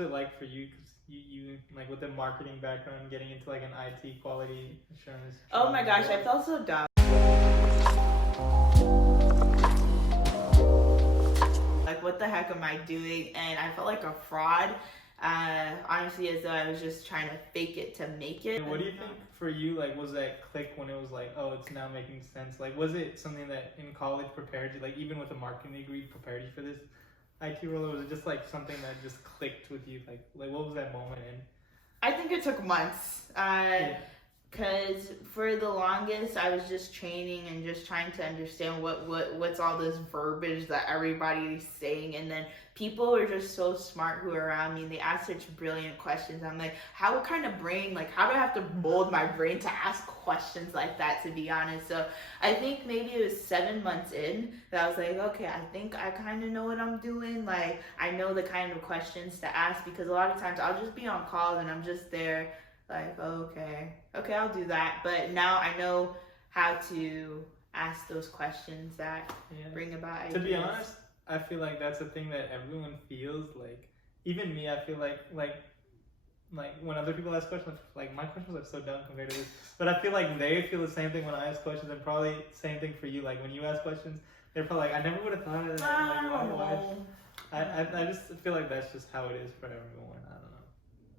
was it like for you? Because you like with the marketing background, getting into like an IT quality assurance. Oh my gosh, I felt so dumb. Like, what the heck am I doing? And I felt like a fraud. Honestly, as though I was just trying to fake it to make it. What do you think for you, like, was that click when it was like, oh, it's now making sense? Like, was it something that in college prepared you, like, even with a marketing degree, prepared you for this IT role, or was it just like something that just clicked with you? Like what was that moment in? I think it took months. Because for the longest, I was just training and just trying to understand what's all this verbiage that everybody's saying. And then people are just so smart who are around me, and they ask such brilliant questions. I'm like, what kind of brain, like, how do I have to mold my brain to ask questions like that, to be honest? So I think maybe it was 7 months in that I was like, okay, I think I kind of know what I'm doing. Like, I know the kind of questions to ask, because a lot of times I'll just be on calls and I'm just there like, okay, I'll do that. But now I know how to ask those questions that bring about ideas. To be honest, I feel like that's a thing that everyone feels. Like, even me, I feel like when other people ask questions, like, my questions are so dumb compared to this. But I feel like they feel the same thing when I ask questions, and probably same thing for you. Like, when you ask questions, they're probably like, I never would have thought of that. I just feel like that's just how it is for everyone. I don't know.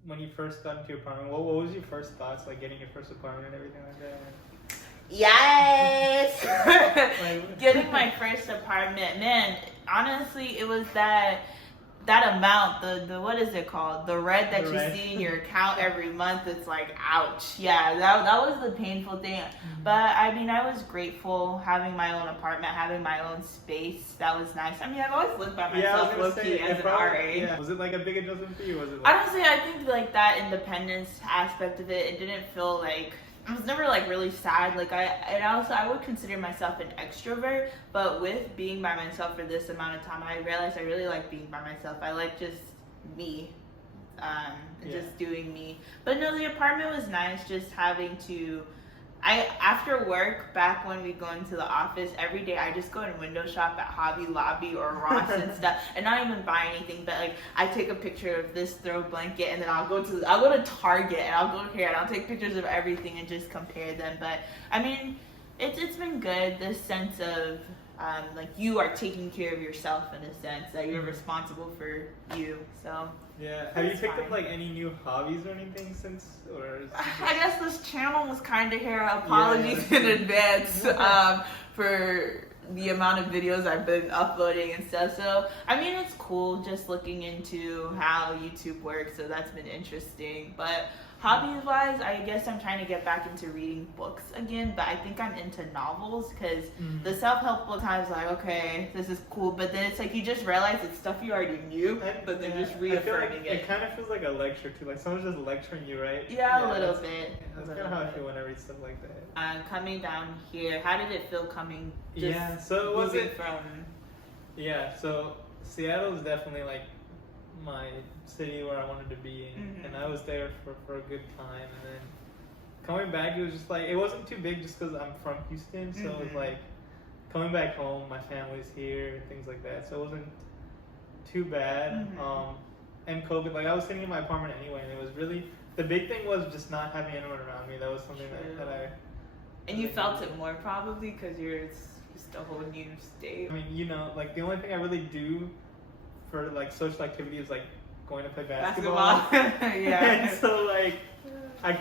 When you first got into your apartment, what was your first thoughts, like getting your first apartment and everything like that? Yes! Getting my first apartment, man, honestly, it was that amount, the what is it called? The red that you see in your account every month. It's like, ouch. Yeah, that was the painful thing. Mm-hmm. But I mean, I was grateful having my own apartment, having my own space. That was nice. I mean, I've always lived by myself, low-key, as an RA. Yeah. Was it like a big adjustment for you? Was it like... Honestly, I think like that independence aspect of it didn't feel like, I was never like really sad. Like I would consider myself an extrovert, but with being by myself for this amount of time, I realized I really like being by myself. I like just me, just doing me. But no, the apartment was nice. Just having to, after work, back when we go into the office, every day I just go and window shop at Hobby Lobby or Ross and stuff, and not even buy anything, but like I take a picture of this throw blanket, and then I'll go to Target, and I'll go here and I'll take pictures of everything and just compare them. But I mean, it's been good, this sense of like you are taking care of yourself, in a sense that you're responsible for you. So yeah, have you picked up like any new hobbies or anything since, or I guess this channel was kind of here. Apologies in advance for the amount of videos I've been uploading and stuff. So I mean, it's cool just looking into how YouTube works, so that's been interesting. But hobbies wise, I guess I'm trying to get back into reading books again, but I think I'm into novels, because the self-help book, I was like, okay, this is cool, but then it's like you just realize it's stuff you already knew, but then just reaffirming it. It kind of feels like a lecture too, like someone's just lecturing you, right? Yeah, a little bit. That's kind of how I feel when I read stuff like that. Coming down here, how did it feel coming? So was it from? Yeah, so Seattle is definitely like my city where I wanted to be in, and I was there for a good time, and then coming back, it was just like, it wasn't too big just because I'm from Houston, so it was like coming back home, my family's here and things like that, so it wasn't too bad. And COVID, like I was sitting in my apartment anyway, and it was really, the big thing was just not having anyone around me. That was something that I... And you felt it more probably because it's just a whole new state. I mean, you know, like the only thing I really do for like social activity is like going to play basketball. Yeah. And so like I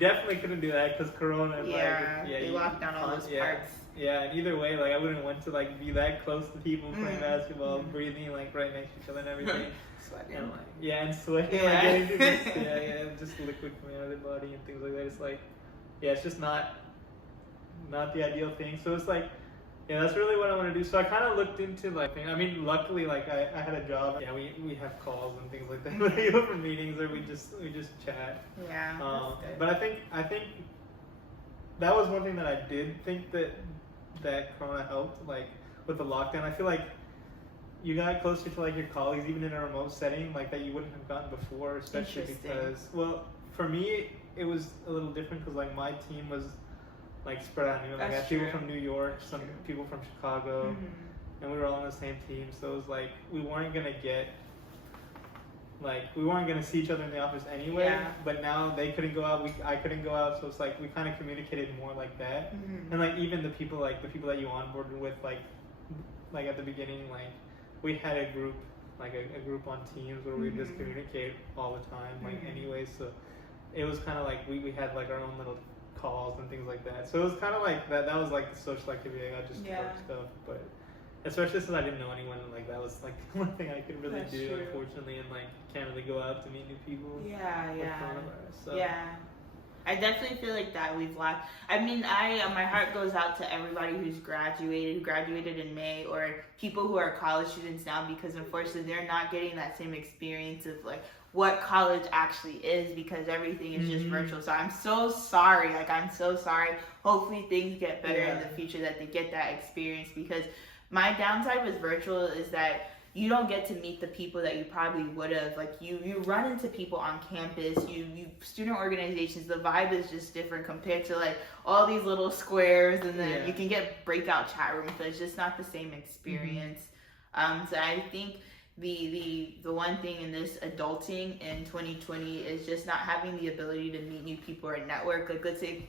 definitely couldn't do that because Corona. They locked down all those parks. Yeah, and either way, like I wouldn't want to like be that close to people playing basketball, breathing like right next to each other and everything. Sweating. And, like, and sweating. Like, just liquid coming out of the body and things like that. It's like, it's just not the ideal thing. So it's like, that's really what I want to do. So I kind of looked into like, I mean, luckily, like I had a job. Yeah, we have calls and things like that. We go for meetings or we just chat. Yeah. But I think that was one thing that I did think that Corona helped, like with the lockdown. I feel like you got closer to like your colleagues, even in a remote setting, like that you wouldn't have gotten before, especially because, well, for me it was a little different because like my team was like spread out. You know, like I had people from New York, some people from Chicago, and we were all on the same team. So it was like we weren't gonna get like we weren't gonna see each other in the office anyway. Yeah. But now they couldn't go out. I couldn't go out. So it's like we kind of communicated more like that. And like even the people that you onboarded with, like at the beginning, like we had a group, like a group on Teams where we would just communicate all the time, like anyway. So it was kind of like we had like our own little calls and things like that. So it was kind of like that was like the social activity. I got just work stuff, but especially since I didn't know anyone, and like that was like the one thing I could really That's do, true. unfortunately, and like can't really go out to meet new people. Yeah. So. Yeah. I definitely feel like that we've lacked. I mean, my heart goes out to everybody who graduated in May, or people who are college students now, because unfortunately they're not getting that same experience of like what college actually is, because everything is just virtual. So I'm so sorry. Like, I'm so sorry. Hopefully things get better in the future, that they get that experience, because my downside with virtual is that you don't get to meet the people that you probably would have. Like, you run into people on campus, you student organizations, the vibe is just different compared to like all these little squares, and then you can get breakout chat rooms, but it's just not the same experience. So I think the one thing in this adulting in 2020 is just not having the ability to meet new people or network. Like, let's say,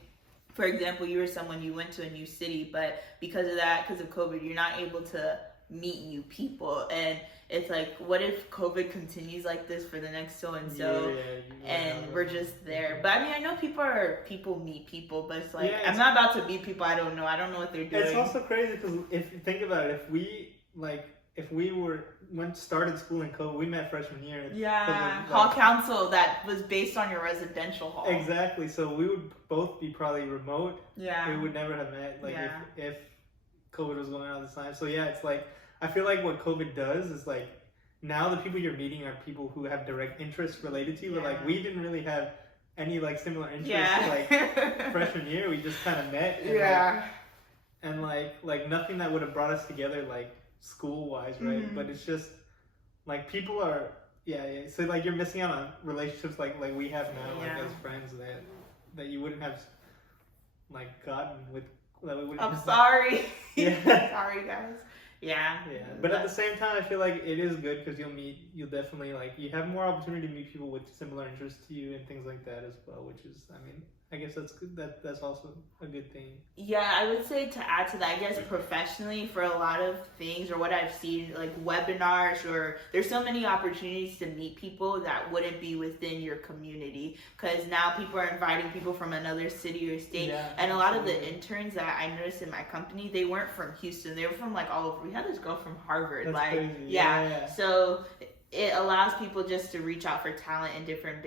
for example, you were someone, you went to a new city, but because of COVID, you're not able to meet new people. And it's like, what if COVID continues like this for the next so and so, and we're just there? But I mean, I know people meet people, but it's like, I'm not about to meet people I don't know what they're doing. It's also crazy because if you think about it, if we started school in COVID, we met freshman year. Hall council that was based on your residential hall. Exactly. So we would both be probably remote. Yeah. We would never have met, like, if COVID was going on at the time. So yeah, it's like, I feel like what COVID does is like, now the people you're meeting are people who have direct interests related to you, but like we didn't really have any like similar interests like freshman year. We just kind of met. And like nothing that would have brought us together like school wise, right? But it's just like people are so like you're missing out on relationships like we have now, like as friends that you wouldn't have like gotten with that we wouldn't I'm have sorry. Sorry guys. But at the same time, I feel like it is good because you'll definitely like, you have more opportunity to meet people with similar interests to you and things like that as well, which is, I mean, I guess that's good. That's also a good thing. Yeah, I would say to add to that, I guess professionally for a lot of things, or what I've seen, like webinars, or there's so many opportunities to meet people that wouldn't be within your community, because now people are inviting people from another city or state. And a lot of the interns that I noticed in my company, they weren't from Houston. They were from like all over. We had this girl from Harvard. That's like crazy. So it allows people just to reach out for talent in different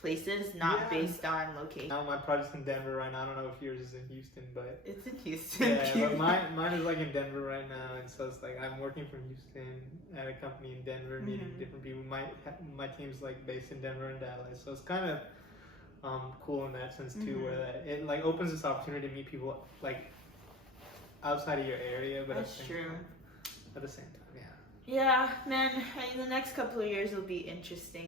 places, not based on location. Now my project's in Denver right now. I don't know if yours is in Houston, but it's in Houston. But mine is like in Denver right now, and so it's like I'm working from Houston at a company in Denver, meeting different people. My team's like based in Denver and Dallas, so it's kind of cool in that sense too, where that it like opens this opportunity to meet people like outside of your area, but that's true. At the same time, yeah, man, the next couple of years will be interesting.